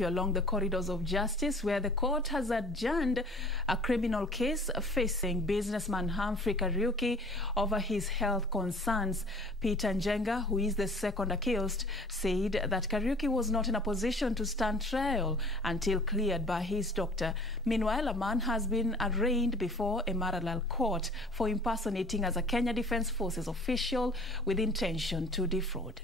along the corridors of justice, where the court has adjourned a criminal case facing businessman Humphrey Kariuki over his health concerns. Peter Njenga, who is the second accused, said that Kariuki was not in a position to stand trial until cleared by his doctor. Meanwhile, a man has been arraigned before a Maralal court for impersonating as a Kenya Defence Forces official with intention to defraud.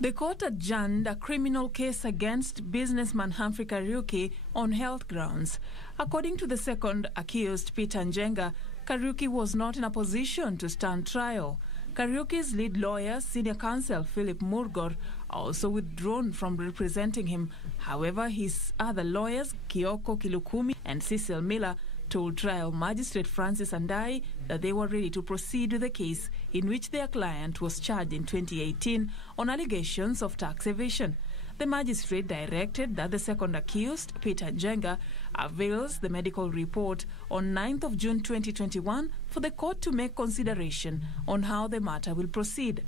The court adjourned a criminal case against businessman Humphrey Kariuki on health grounds. According to the second accused, Peter Njenga, Kariuki was not in a position to stand trial. Kariuki's lead lawyer, senior counsel Philip Murgor, also withdrawn from representing him. However, his other lawyers, Kioko Kilukumi and Cecil Miller, told trial magistrate Francis Andai that they were ready to proceed with the case in which their client was charged in 2018 on allegations of tax evasion. The magistrate directed that the second accused, Peter Njenga, avails the medical report on 9th of June 2021 for the court to make consideration on how the matter will proceed.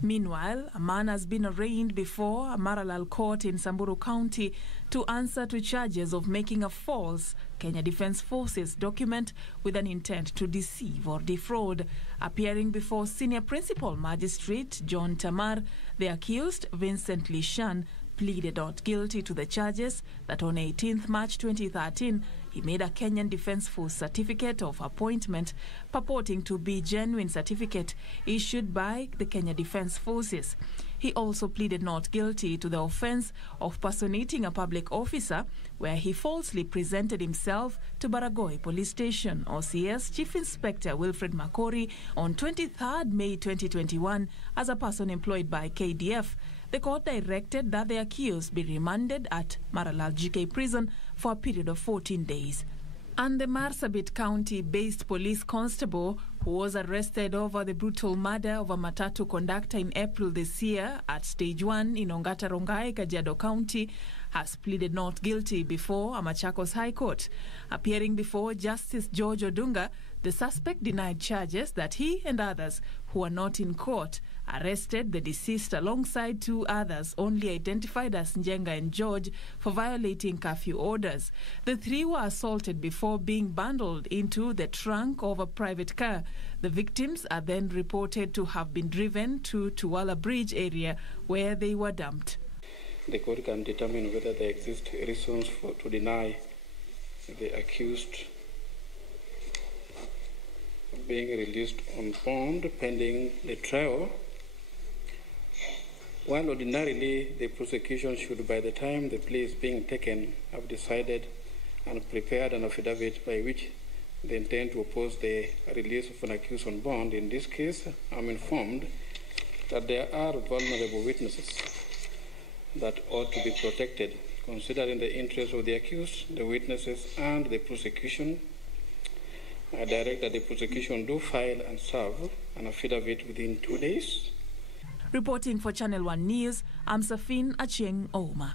Meanwhile, a man has been arraigned before a Maralal court in Samburu County to answer to charges of making a false Kenya Defence Forces document with an intent to deceive or defraud. Appearing before Senior Principal Magistrate John Tamar, the accused, Vincent Lishan, pleaded not guilty to the charges that on 18th March 2013 he made a Kenyan Defence Force certificate of appointment purporting to be genuine certificate issued by the Kenya Defence Forces. He also pleaded not guilty to the offence of personating a public officer, where he falsely presented himself to Baragoi Police Station. OCS Chief Inspector Wilfred Makori on 23rd May 2021 as a person employed by KDF. The court directed that the accused be remanded at Maralal GK prison for a period of 14 days. And the Marsabit County-based police constable who was arrested over the brutal murder of a matatu conductor in April this year at Stage 1 in Ongata Rongai, Kajiado County, has pleaded not guilty before a Machakos High Court. Appearing before Justice George Odunga, the suspect denied charges that he and others who were not in court arrested the deceased alongside two others only identified as Njenga and George for violating curfew orders. The three were assaulted before being bundled into the trunk of a private car. The victims are then reported to have been driven to Tuwala Bridge area where they were dumped. The court can determine whether there exist reasons to deny the accused being released on bond pending the trial, while ordinarily the prosecution should, by the time the plea is being taken, have decided and prepared an affidavit by which they intend to oppose the release of an accused on bond. In this case, I'm informed that there are vulnerable witnesses that ought to be protected, considering the interests of the accused, the witnesses, and the prosecution. I direct that the prosecution do file and serve an affidavit within 2 days. Reporting for Channel One News, I'm Safin Acheng Ouma.